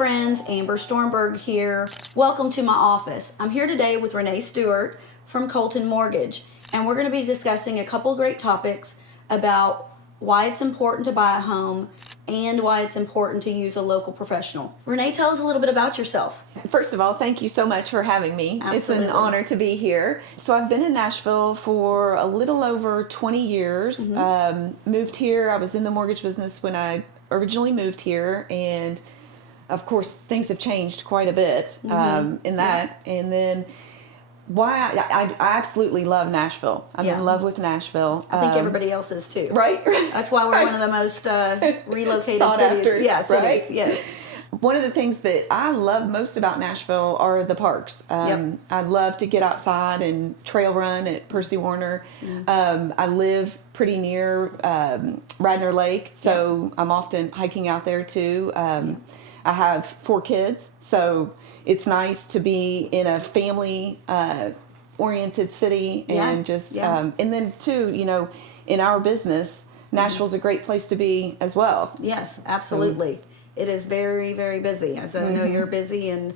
friends, Amber Stormberg here. Welcome to my office. I'm here today with Renee Stuart from Colton Mortgage, and we're going to be discussing a couple great topics about why it's important to buy a home and why it's important to use a local professional. Renee, tell us a little bit about yourself. First of all, thank you so much for having me. Absolutely. It's an honor to be here. So I've been in Nashville for a little over 20 years. Moved here. I was in the mortgage business when I originally moved here, and of course things have changed quite a bit in that. Yeah. And then why I absolutely love Nashville. I'm in love with Nashville. I think everybody else is too. Right? That's why we're one of the most relocated Sought cities. after, Yeah, cities. right? Yes. One of the things that I love most about Nashville are the parks. I love to get outside and trail run at Percy Warner. I live pretty near Radnor Lake, so I'm often hiking out there too. I have 4 kids, so it's nice to be in a family oriented city, and and then too, you know, in our business, Nashville's a great place to be as well. Yes, absolutely. It is very, very busy, as I know you're busy. And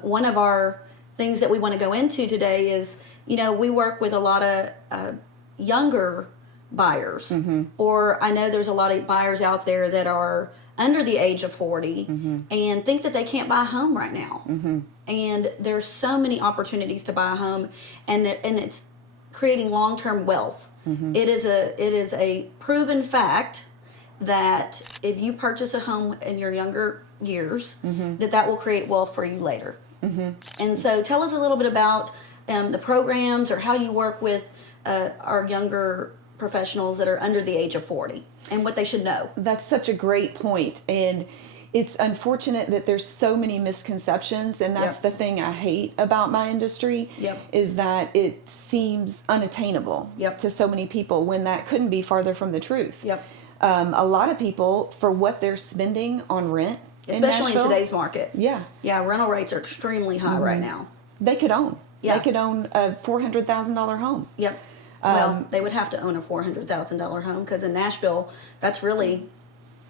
one of our things that we want to go into today is, you know, we work with a lot of younger buyers, or I know there's a lot of buyers out there that are under the age of 40 and think that they can't buy a home right now. And there's so many opportunities to buy a home, and it's creating long-term wealth. It is a proven fact that if you purchase a home in your younger years, that will create wealth for you later. And so tell us a little bit about the programs or how you work with our younger professionals that are under the age of 40 and what they should know. That's such a great point. And it's unfortunate that there's so many misconceptions, and that's the thing I hate about my industry, is that it seems unattainable to so many people when that couldn't be farther from the truth. A lot of people, for what they're spending on rent, especially in today's market. Rental rates are extremely high right now. They could own. They could own a $400,000 home. Well, they would have to own a $400,000 home, because in Nashville, that's really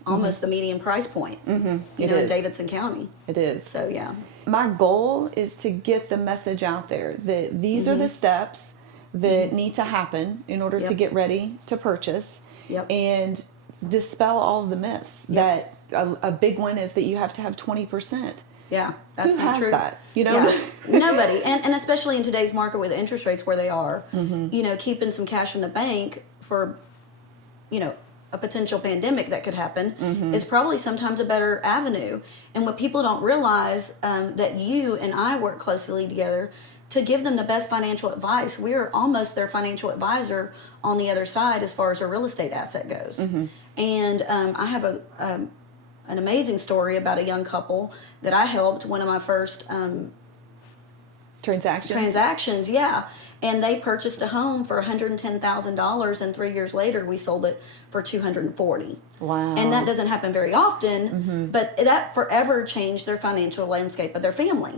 almost the median price point. You know, in Davidson County. It is. So my goal is to get the message out there that these are the steps that need to happen in order to get ready to purchase, and dispel all of the myths. That a big one is that you have to have 20%. That's Who not has true. That? You know, nobody, and especially in today's market with interest rates where they are, you know, keeping some cash in the bank for, you know, a potential pandemic that could happen is probably sometimes a better avenue. And what people don't realize, that you and I work closely together to give them the best financial advice. We're almost their financial advisor on the other side as far as their real estate asset goes. And I have an amazing story about a young couple that I helped, one of my first transactions, and they purchased a home for $110,000, and 3 years later we sold it for $240,000. Wow! And that doesn't happen very often, but that forever changed their financial landscape of their family.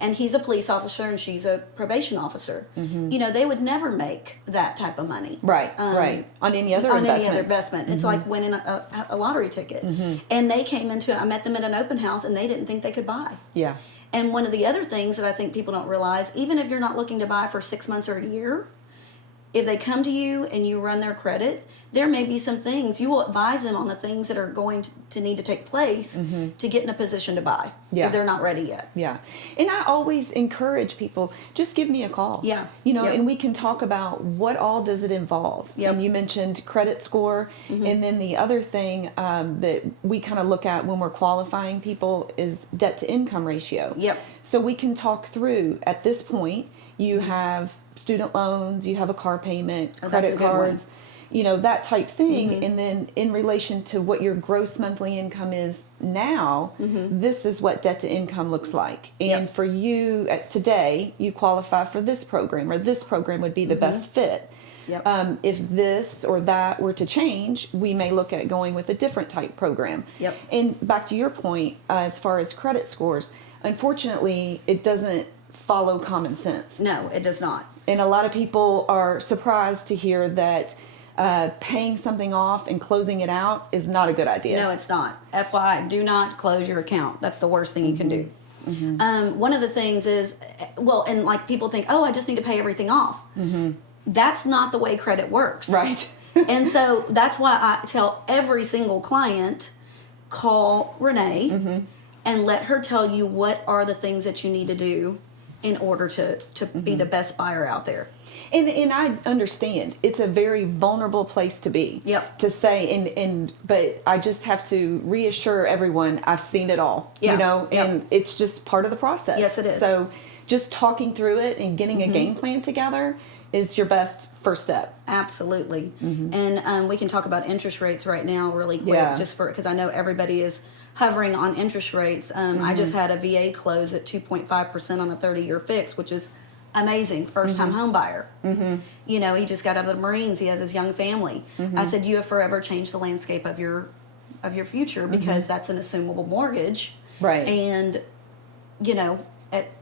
And he's a police officer and she's a probation officer. You know, they would never make that type of money. Right. On any other investment. It's like winning a lottery ticket. And they came into it. I met them at an open house, and they didn't think they could buy. And one of the other things that I think people don't realize, even if you're not looking to buy for 6 months or a year, if they come to you and you run their credit, there may be some things, you will advise them on the things that are going to need to take place to get in a position to buy if they're not ready yet. And I always encourage people, just give me a call. You know, and we can talk about what all does it involve. And you mentioned credit score, and then the other thing that we kind of look at when we're qualifying people is debt to income ratio. So we can talk through, at this point, you have student loans, you have a car payment, credit cards, you know, that type thing. And then in relation to what your gross monthly income is now, this is what debt to income looks like. And for you today, you qualify for this program, or this program would be the best fit. If this or that were to change, we may look at going with a different type program. And back to your point, as far as credit scores, unfortunately, it doesn't follow common sense. No, it does not. And a lot of people are surprised to hear that paying something off and closing it out is not a good idea. No, it's not. FYI, do not close your account. That's the worst thing you can do. One of the things is, well, and like people think, oh, I just need to pay everything off. That's not the way credit works. Right. And so that's why I tell every single client, call Renee and let her tell you what are the things that you need to do in order to be the best buyer out there. And I understand it's a very vulnerable place to be. Yep. To say but I just have to reassure everyone I've seen it all. Yeah. You know, Yep. and it's just part of the process. Yes, it is. So just talking through it and getting a game plan together is your best first step. Absolutely. And we can talk about interest rates right now really quick, just because I know everybody is hovering on interest rates. I just had a VA close at 2.5% on a 30-year fix, which is amazing. First-time home buyer. You know, he just got out of the Marines. He has his young family. I said, you have forever changed the landscape of your future, because that's an assumable mortgage. Right. And, you know,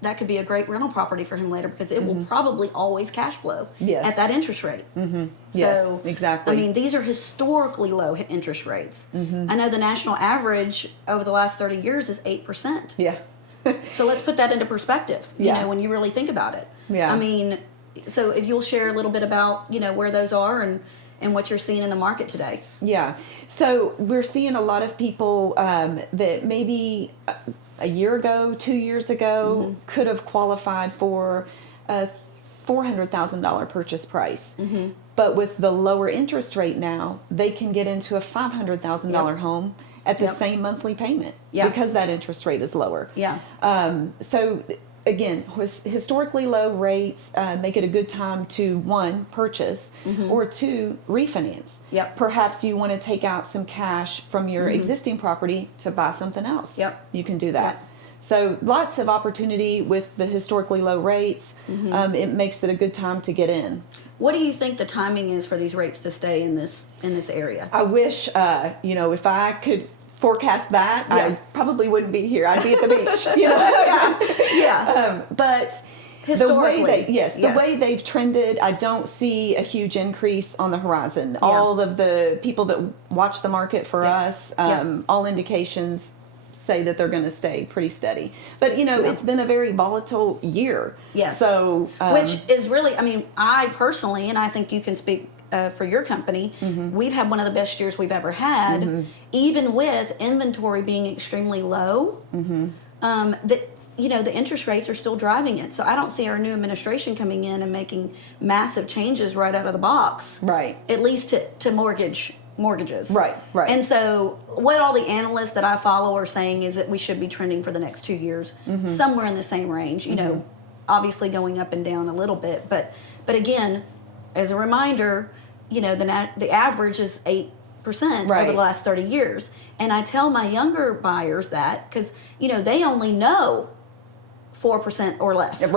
that could be a great rental property for him later, because it will probably always cash flow at that interest rate. Yes, So, exactly. I mean, these are historically low interest rates. I know the national average over the last 30 years is 8%. Yeah. So let's put that into perspective, you know, when you really think about it. Yeah. I mean, so if you'll share a little bit about, you know, where those are and what you're seeing in the market today. Yeah. So we're seeing a lot of people that maybe a year ago, 2 years ago, could have qualified for a $400,000 purchase price. But with the lower interest rate now, they can get into a $500,000 home at the same monthly payment because that interest rate is lower. So again, historically low rates make it a good time to, one, purchase, or two, refinance. Perhaps you want to take out some cash from your existing property to buy something else. You can do that. So lots of opportunity with the historically low rates. It makes it a good time to get in. What do you think the timing is for these rates to stay in this area? I wish, you know, if I could forecast that, I probably wouldn't be here. I'd be at the beach, you know. But historically, the way they've trended, I don't see a huge increase on the horizon. All of the people that watch the market for us, all indications say that they're going to stay pretty steady. But, you know, it's been a very volatile year. So, which is really, I mean, I personally, and I think you can speak for your company, we've had one of the best years we've ever had, even with inventory being extremely low. You know, the interest rates are still driving it. So I don't see our new administration coming in and making massive changes right out of the box. At least to mortgages. Right. And so what all the analysts that I follow are saying is that we should be trending for the next 2 years somewhere in the same range, you know, obviously going up and down a little bit, but again, as a reminder, you know, the average is 8% over the last 30 years. And I tell my younger buyers that because, you know, they only know 4% or less. They're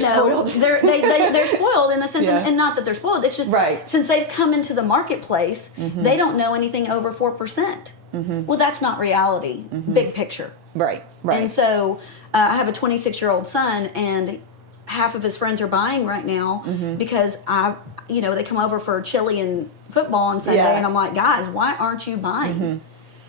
spoiled. They're spoiled in the sense, and not that they're spoiled. It's just since they've come into the marketplace, they don't know anything over 4%. Well, that's not reality. Big picture. And so I have a 26-year-old son, and half of his friends are buying right now because you know, they come over for chili and football on Sunday, and I'm like, guys, why aren't you buying?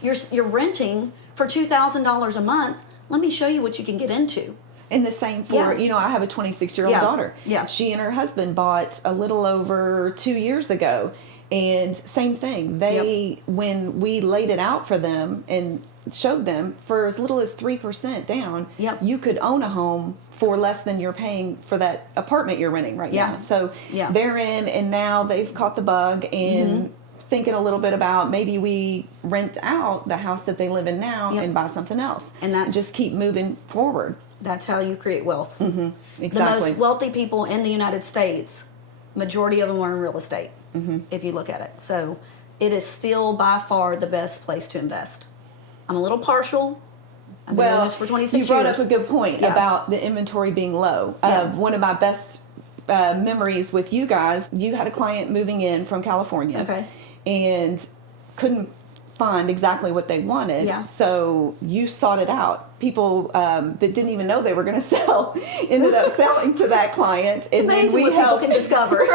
You're renting for $2,000 a month. Let me show you what you can get into. And the same for, you know, I have a 26-year-old daughter. She and her husband bought a little over 2 years ago. And same thing. They, when we laid it out for them and showed them for as little as 3% down, you could own a home for less than you're paying for that apartment you're renting right now. So they're in, and now they've caught the bug and thinking a little bit about maybe we rent out the house that they live in now and buy something else. And that just keep moving forward. That's how you create wealth. Exactly. The most wealthy people in the United States, majority of them are in real estate, if you look at it. So it is still by far the best place to invest. I'm a little partial. I've been doing this for 26 years. You brought up a good point about the inventory being low. One of my best memories with you guys, you had a client moving in from California and couldn't find exactly what they wanted. So you sought it out. People that didn't even know they were going to sell ended up selling to that client. It's amazing what people can discover.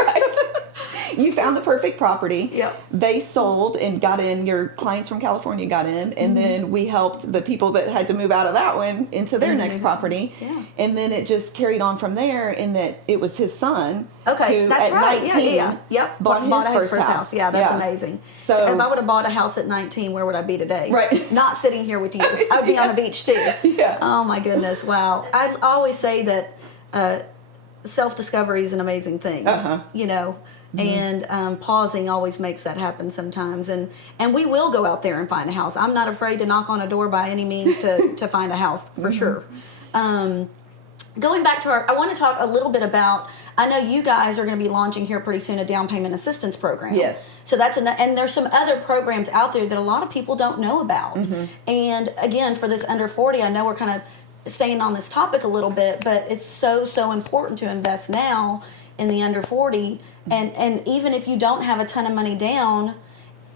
You found the perfect property. Yep. They sold and got in. Your clients from California got in, and then we helped the people that had to move out of that one into their next property. Yeah. And then it just carried on from there. In that it was his son. Okay, who, that's at right. 19, Yep. Bought his first house. Yeah, that's amazing. So if I would have bought a house at 19, where would I be today? Right. Not sitting here with you. I would be on the beach too. Yeah. Oh my goodness! Wow. I always say that self-discovery is an amazing thing. You know. And pausing always makes that happen sometimes, and we will go out there and find a house. I'm not afraid to knock on a door by any means to find a house for sure. Going back to I want to talk a little bit about, I know you guys are going to be launching here pretty soon a down payment assistance program. Yes. So that's and there's some other programs out there that a lot of people don't know about. And again, for this under 40, I know we're kind of staying on this topic a little bit, but it's so important to invest now in the under 40. And even if you don't have a ton of money down,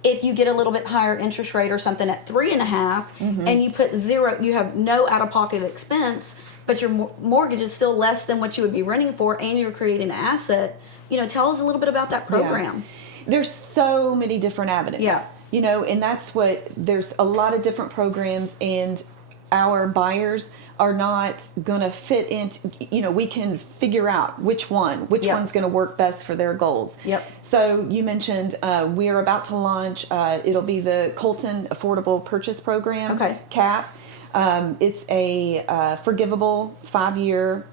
if you get a little bit higher interest rate or something at 3.5, and you put zero, you have no out-of-pocket expense, but your mortgage is still less than what you would be renting for, and you're creating an asset. You know, tell us a little bit about that program. There's so many different avenues. Yeah. You know, and that's what, there's a lot of different programs, and our buyers are not going to fit into, you know, we can figure out which one's going to work best for their goals. Yep. So you mentioned we are about to launch, it'll be the Colton Affordable Purchase Program, CAP. It's a forgivable 5-year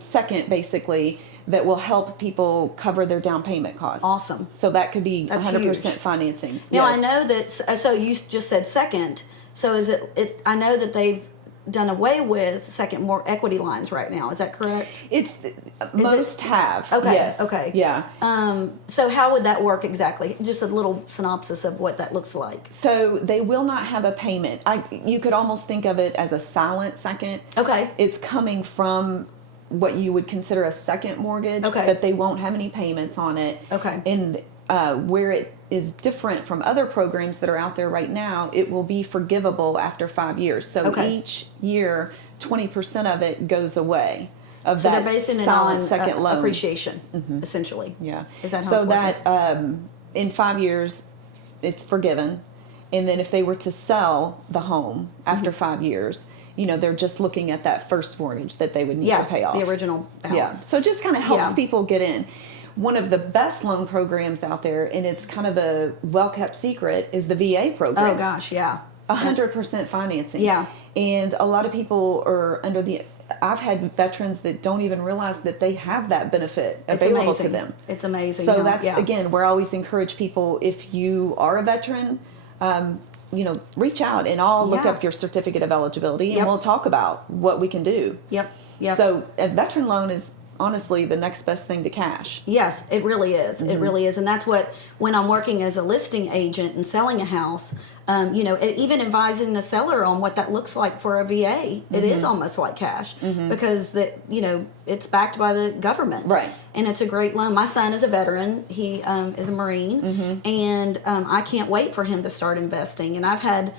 second, basically, that will help people cover their down payment costs. Awesome. So that could be That's 100% huge. financing. Now, Yes. I know that, so you just said second, so is it, I know that they've done away with second more equity lines right now, is that correct? It's most have. Okay. Yes. Okay. Yeah. So how would that work exactly? Just a little synopsis of what that looks like. So they will not have a payment. You could almost think of it as a silent second. Okay. It's coming from what you would consider a second mortgage, but they won't have any payments on it. Okay. And where it is different from other programs that are out there right now, it will be forgivable after 5 years. So each year, 20% of it goes away. So they're basing it on second loan appreciation, essentially. Yeah. Is that how so it's working? that in 5 years, it's forgiven, and then if they were to sell the home after 5 years, you know, they're just looking at that first mortgage that they would need to pay off. The original balance. Yeah. So it just kind of helps people get in. One of the best loan programs out there, and it's kind of a well-kept secret, is the VA program. Oh gosh, yeah. 100% financing. Yeah. And a lot of people are under I've had veterans that don't even realize that they have that benefit available to them. It's amazing. So that's, again, where I always encourage people, if you are a veteran, you know, reach out and I'll look up your certificate of eligibility and we'll talk about what we can do. Yep. So a veteran loan is honestly the next best thing to cash. Yes, it really is. It really is. And that's what, when I'm working as a listing agent and selling a house, you know, even advising the seller on what that looks like for a VA, it is almost like cash because you know, it's backed by the government. Right. And it's a great loan. My son is a veteran. He is a Marine, and I can't wait for him to start investing. And I've had,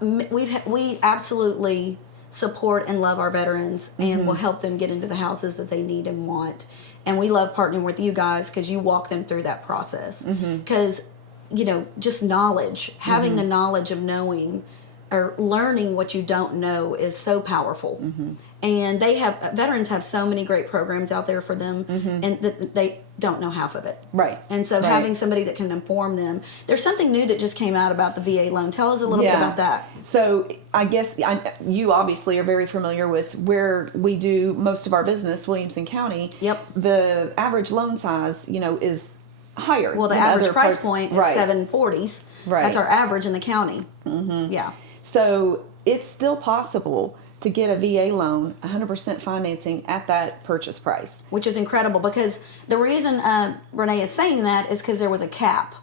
we absolutely support and love our veterans and will help them get into the houses that they need and want. And we love partnering with you guys because you walk them through that process. Because, you know, just knowledge, having the knowledge of knowing or learning what you don't know is so powerful. And veterans have so many great programs out there for them, and that they don't know half of it. Right. And so having somebody that can inform them. There's something new that just came out about the VA loan. Tell us a little bit about that. So I guess you obviously are very familiar with where we do most of our business, Williamson County. Yep. The average loan size, you know, is higher. Well, the average price point is 740s. Right. That's our average in the county. Yeah. So it's still possible to get a VA loan, 100% financing at that purchase price. Which is incredible because the reason Renee is saying that is because there was a cap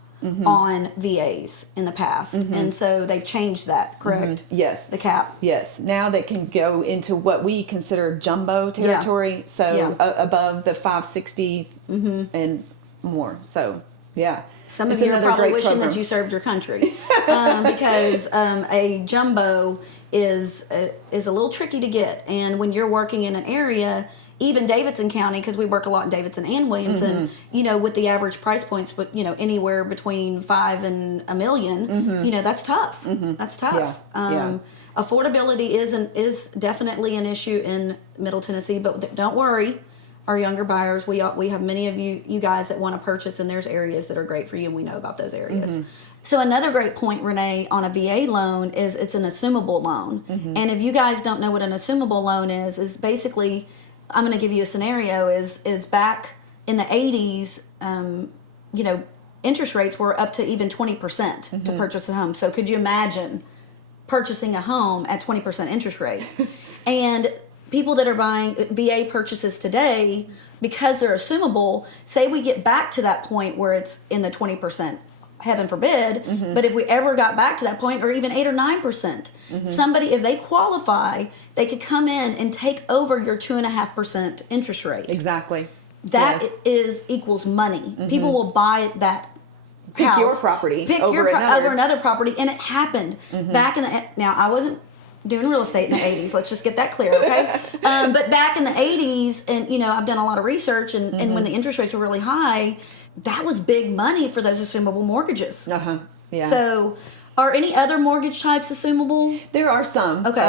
on VAs in the past. And so they've changed that, correct? Yes. The cap. Yes. Now they can go into what we consider jumbo territory. So above the 560 and more. So, yeah. Some of you are probably wishing that you served your country because a jumbo is a little tricky to get. And when you're working in an area, even Davidson County, because we work a lot in Davidson and Williamson, you know, with the average price points, but you know, anywhere between $5 and $1 million, you know, that's tough. That's tough. Affordability is definitely an issue in Middle Tennessee, but don't worry, our younger buyers, we have many of you guys that want to purchase, and there's areas that are great for you, and we know about those areas. So another great point, Renee, on a VA loan is it's an assumable loan. And if you guys don't know what an assumable loan is basically, I'm going to give you a scenario, is back in the 80s, you know, interest rates were up to even 20% to purchase a home. So could you imagine purchasing a home at 20% interest rate? And people that are buying VA purchases today, because they're assumable, say we get back to that point where it's in the 20%, heaven forbid, but if we ever got back to that point, or even 8 or 9%, somebody, if they qualify, they could come in and take over your 2.5% interest rate. Exactly. That equals money. People will buy that Pick house, your property over another property, and it happened back in the. Now I wasn't doing real estate in the 80s. Let's just get that clear, okay? But back in the 80s, and you know, I've done a lot of research, and when the interest rates were really high, that was big money for those assumable mortgages. Yeah. So, are any other mortgage types assumable? There are some. Okay.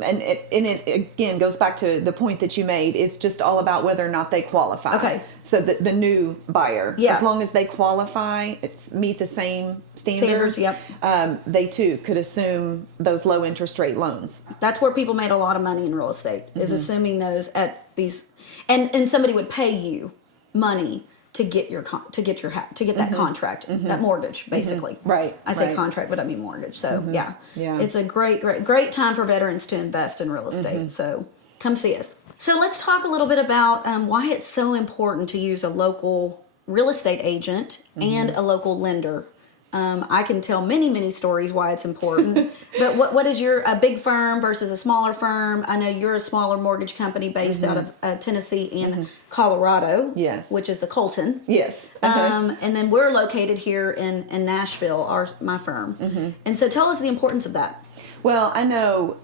And it again goes back to the point that you made. It's just all about whether or not they qualify. Okay. So the new buyer, as long as they qualify, meet the same standards. Yep. They too could assume those low interest rate loans. That's where people made a lot of money in real estate, is assuming those at these, and somebody would pay you money to get that contract, that mortgage, basically. Right. I say contract, but I mean mortgage. So yeah, it's a great time for veterans to invest in real estate. So come see us. So let's talk a little bit about why it's so important to use a local real estate agent and a local lender. I can tell many stories why it's important. But what is a big firm versus a smaller firm? I know you're a smaller mortgage company based out of Tennessee and Colorado. Yes. Which is the Colton. Yes. And then we're located here in Nashville, my firm. And so tell us the importance of that. Well, I know,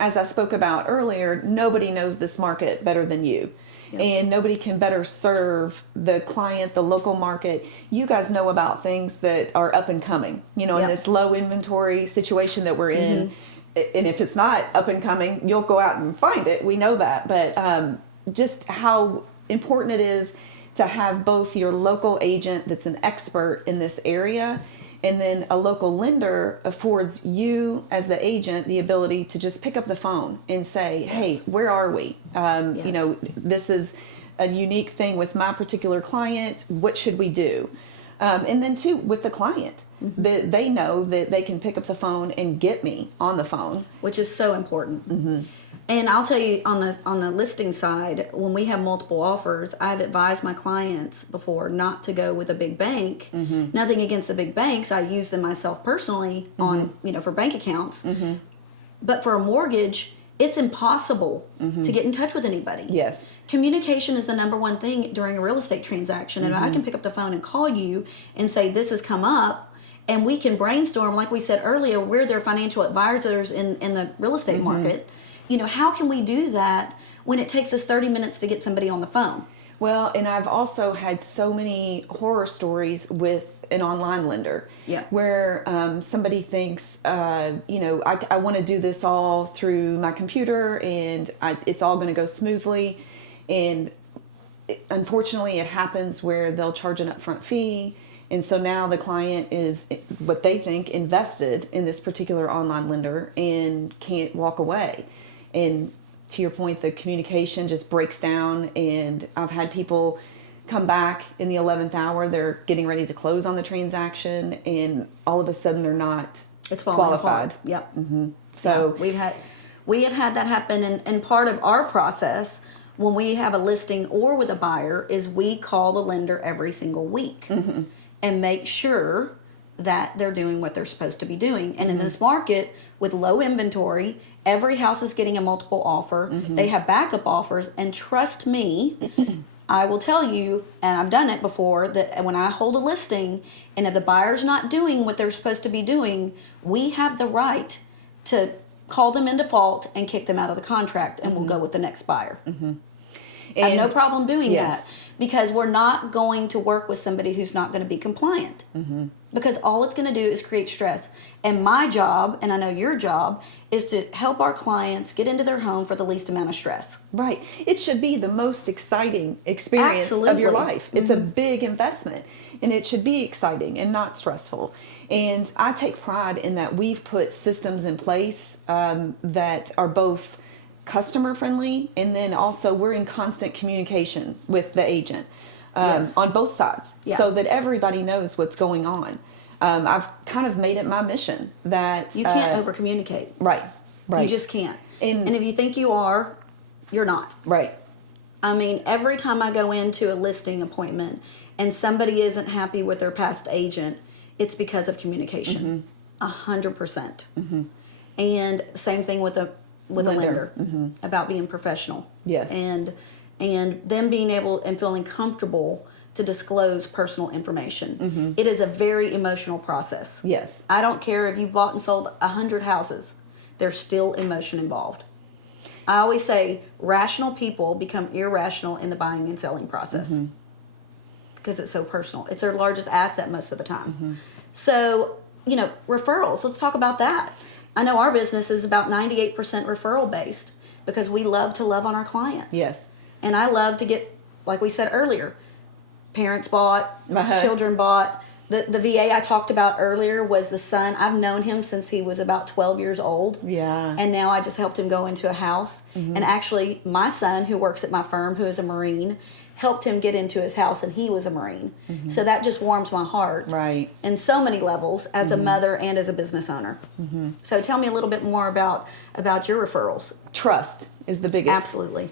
as I spoke about earlier, nobody knows this market better than you. Yep. And nobody can better serve the client, the local market. You guys know about things that are up and coming, you know, in this low inventory situation that we're in. And if it's not up and coming, you'll go out and find it. We know that. But just how important it is to have both your local agent that's an expert in this area, and then a local lender affords you as the agent the ability to just pick up the phone and say, hey, where are we? You know, this is a unique thing with my particular client. What should we do? And then too, with the client, that they know that they can pick up the phone and get me on the phone. Which is so important. And I'll tell you, on the listing side, when we have multiple offers, I've advised my clients before not to go with a big bank. Nothing against the big banks. I use them myself personally on, you know, for bank accounts. But for a mortgage, it's impossible to get in touch with anybody. Yes. Communication is the number one thing during a real estate transaction. And I can pick up the phone and call you and say, this has come up, and we can brainstorm. Like we said earlier, we're their financial advisors in the real estate market. You know, how can we do that when it takes us 30 minutes to get somebody on the phone? Well, and I've also had so many horror stories with an online lender where somebody thinks, you know, I want to do this all through my computer, and it's all going to go smoothly. And unfortunately, it happens where they'll charge an upfront fee. And so now the client is, what they think, invested in this particular online lender and can't walk away. And to your point, the communication just breaks down. And I've had people come back in the 11th hour, they're getting ready to close on the transaction, and all of a sudden they're not qualified. Yep. So we have had that happen. And part of our process when we have a listing or with a buyer is we call the lender every single week and make sure that they're doing what they're supposed to be doing. And in this market with low inventory, every house is getting a multiple offer. They have backup offers, and trust me, I will tell you, and I've done it before, that when I hold a listing and if the buyer's not doing what they're supposed to be doing, we have the right to call them in default and kick them out of the contract, and we'll go with the next buyer. I have no problem doing that, because we're not going to work with somebody who's not going to be compliant. Because all it's going to do is create stress. And my job, and I know your job, is to help our clients get into their home for the least amount of stress. Right. It should be the most exciting experience of your life. It's a big investment, and it should be exciting and not stressful. And I take pride in that we've put systems in place that are both customer friendly, and then also we're in constant communication with the agent on both sides, so that everybody knows what's going on. I've kind of made it my mission that you can't over communicate. Right. You just can't. And if you think you are, you're not. Right. I mean, every time I go into a listing appointment and somebody isn't happy with their past agent, it's because of communication. 100%. And same thing with a lender about being professional. Yes. And them being able and feeling comfortable to disclose personal information. It is a very emotional process. Yes. I don't care if you bought and sold 100 houses. There's still emotion involved. I always say rational people become irrational in the buying and selling process because it's so personal. It's their largest asset most of the time. So, referrals, let's talk about that. I know our business is about 98% referral based because we love to love on our clients. Yes. And I love to get, like we said earlier, parents bought, children bought. The VA I talked about earlier was the son. I've known him since he was about 12 years old. Yeah. And now I just helped him go into a house. And actually, my son, who works at my firm, who is a Marine, helped him get into his house, and he was a Marine. So that just warms my heart. Right. In so many levels, as a mother and as a business owner. So tell me a little bit more about your referrals. Trust is the biggest. Absolutely.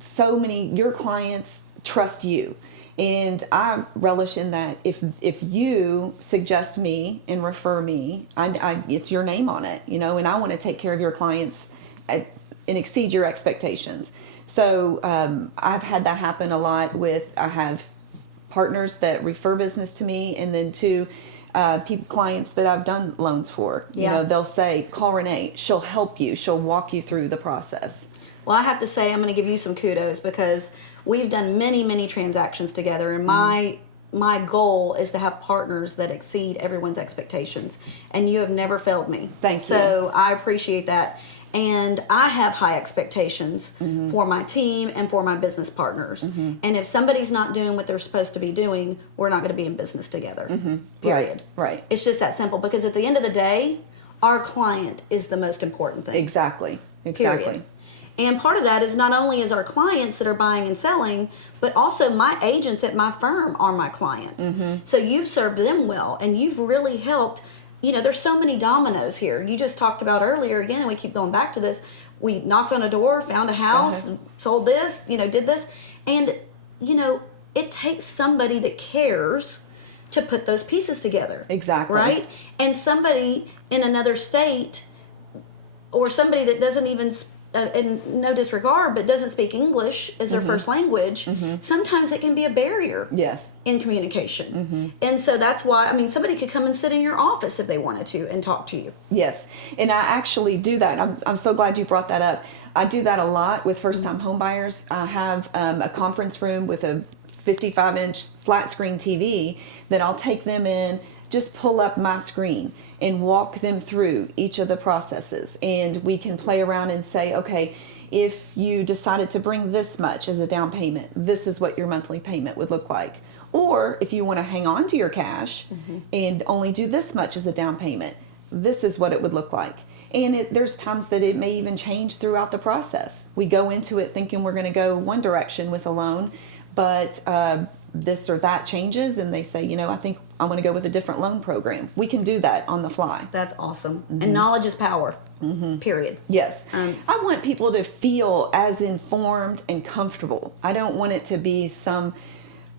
So many, your clients trust you. And I relish in that if you suggest me and refer me, it's your name on it, and I want to take care of your clients and exceed your expectations. So I've had that happen a lot I have partners that refer business to me, and then clients that I've done loans for. They'll say, call Renee, she'll help you, she'll walk you through the process. Well, I have to say, I'm going to give you some kudos because we've done many, many transactions together, and my goal is to have partners that exceed everyone's expectations, and you have never failed me. Thank you. So I appreciate that, and I have high expectations for my team and for my business partners. And if somebody's not doing what they're supposed to be doing, we're not going to be in business together. Period. Right. It's just that simple, because at the end of the day, our client is the most important thing. Exactly. Period. And part of that is not only is our clients that are buying and selling, but also my agents at my firm are my clients. So you've served them well, and you've really helped. There's so many dominoes here. You just talked about earlier, again, and we keep going back to this. We knocked on a door, found a house, sold this, did this. And, it takes somebody that cares to put those pieces together. Exactly. Right? And somebody in another state, or somebody that doesn't even and no disregard, but doesn't speak English as their first language, sometimes it can be a barrier in communication. And so that's why, somebody could come and sit in your office if they wanted to and talk to you. Yes, and I actually do that. I'm so glad you brought that up. I do that a lot with first-time home buyers. I have a conference room with a 55-inch flat screen TV that I'll take them in, just pull up my screen and walk them through each of the processes. And we can play around and say, okay, if you decided to bring this much as a down payment, this is what your monthly payment would look like. Or if you want to hang on to your cash and only do this much as a down payment, this is what it would look like. And there's times that it may even change throughout the process. We go into it thinking we're going to go one direction with a loan, but this or that changes, and they say, I think I want to go with a different loan program. We can do that on the fly. That's awesome. And knowledge is power, period. Yes. I want people to feel as informed and comfortable. I don't want it to be some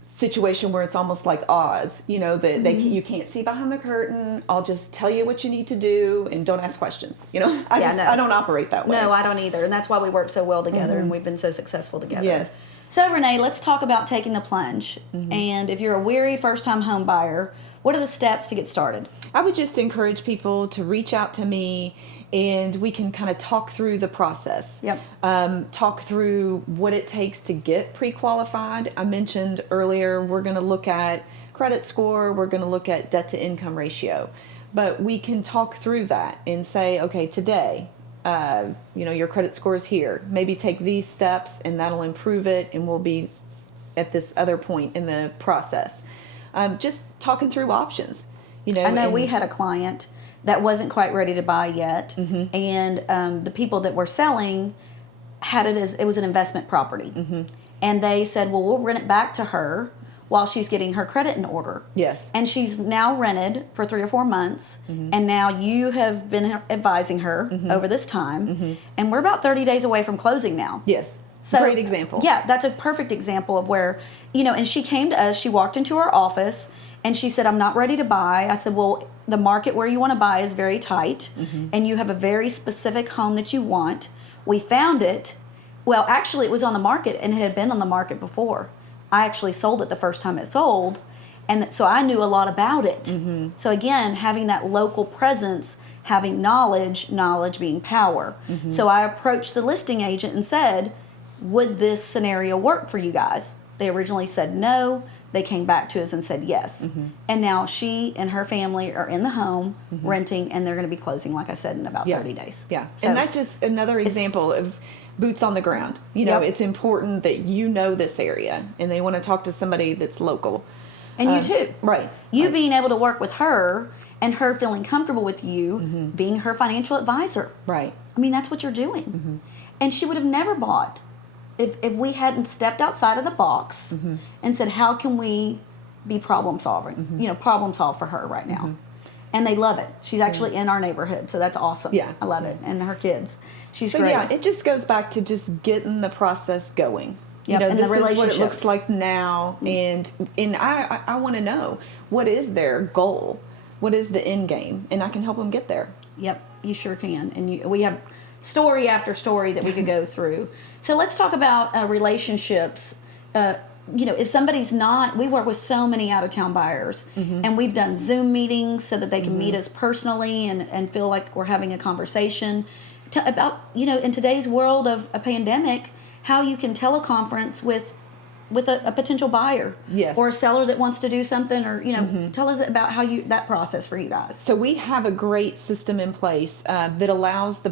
situation where it's almost like Oz, that you can't see behind the curtain. I'll just tell you what you need to do and don't ask questions. I don't operate that way. No, I don't either. And that's why we work so well together and we've been so successful together. Yes. So Renee, let's talk about taking the plunge. And if you're a weary first-time home buyer, what are the steps to get started? I would just encourage people to reach out to me, and we can kind of talk through the process. Yep. Talk through what it takes to get pre-qualified. I mentioned earlier, we're going to look at credit score, we're going to look at debt to income ratio, but we can talk through that and say, okay, today, your credit score is here. Maybe take these steps and that'll improve it, and we'll be at this other point in the process. Just talking through options. I know we had a client that wasn't quite ready to buy yet, and the people that were selling had it as it was an investment property, and they said, well, we'll rent it back to her while she's getting her credit in order. Yes. And she's now rented for 3 or 4 months, and now you have been advising her over this time, and we're about 30 days away from closing now. Yes. So, great example. Yeah, that's a perfect example of where, and she came to us, she walked into our office, and she said, I'm not ready to buy. I said, well, the market where you want to buy is very tight, and you have a very specific home that you want. We found it. Well, actually, it was on the market, and it had been on the market before. I actually sold it the first time it sold, and so I knew a lot about it. So again, having that local presence, having knowledge being power. So I approached the listing agent and said, would this scenario work for you guys? They originally said no. They came back to us and said yes. And now she and her family are in the home renting, and they're going to be closing, like I said, in about 30 days. Yeah. So and that's just another example of boots on the ground. It's important that you know this area, and they want to talk to somebody that's local. And you too. Right. You being able to work with her and her feeling comfortable with you being her financial advisor. Right. I mean, that's what you're doing. And she would have never bought if we hadn't stepped outside of the box and said, how can we be problem solving? Problem solve for her right now. And they love it. She's actually in our neighborhood, so that's awesome. Yeah. I love it. And her kids. She's so great. Yeah, it just goes back to just getting the process going. Yep, and this the is what it relationships. looks like now, and I want to know, what is their goal? What is the end game? And I can help them get there. Yep, you sure can. And we have story after story that we could go through. So let's talk about relationships. If somebody's not, we work with so many out-of-town buyers, and we've done Zoom meetings so that they can meet us personally and feel like we're having a conversation about, in today's world of a pandemic, how you can teleconference with a potential buyer, yes, or a seller that wants to do something, or tell us about how that process for you guys. So we have a great system in place that allows the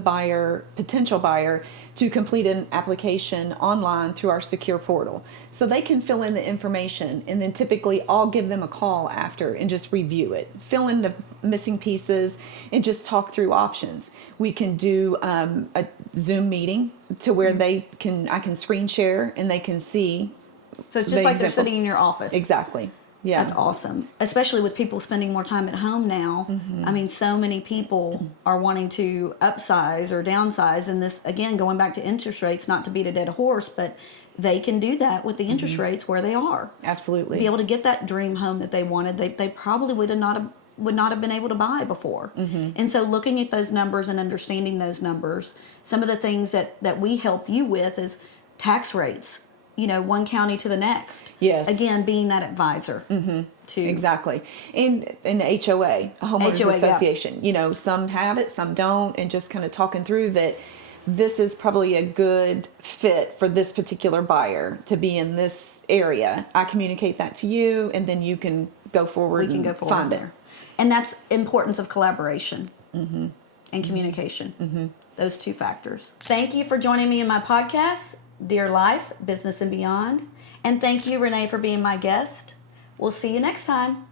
potential buyer to complete an application online through our secure portal. So they can fill in the information, and then typically I'll give them a call after and just review it, fill in the missing pieces, and just talk through options. We can do a Zoom meeting to where I can screen share and they can see. So it's just like they're sitting in your office. Exactly. Yeah. That's awesome. Especially with people spending more time at home now. I mean, so many people are wanting to upsize or downsize. And this, again, going back to interest rates, not to beat a dead horse, but they can do that with the interest rates where they are. Absolutely. Be able to get that dream home that they wanted. They probably would not have been able to buy before. And so looking at those numbers and understanding those numbers, some of the things that we help you with is tax rates. One county to the next. Yes. Again, being that advisor. To exactly. And an HOA, a homeowners association. Yeah. Some have it, some don't, and just kind of talking through that this is probably a good fit for this particular buyer to be in this area. I communicate that to you, and then you can go forward. We can go forward find there. And that's importance of collaboration and communication. Those two factors. Thank you for joining me in my podcast, Dear Life, Business and Beyond. And thank you, Renee, for being my guest. We'll see you next time.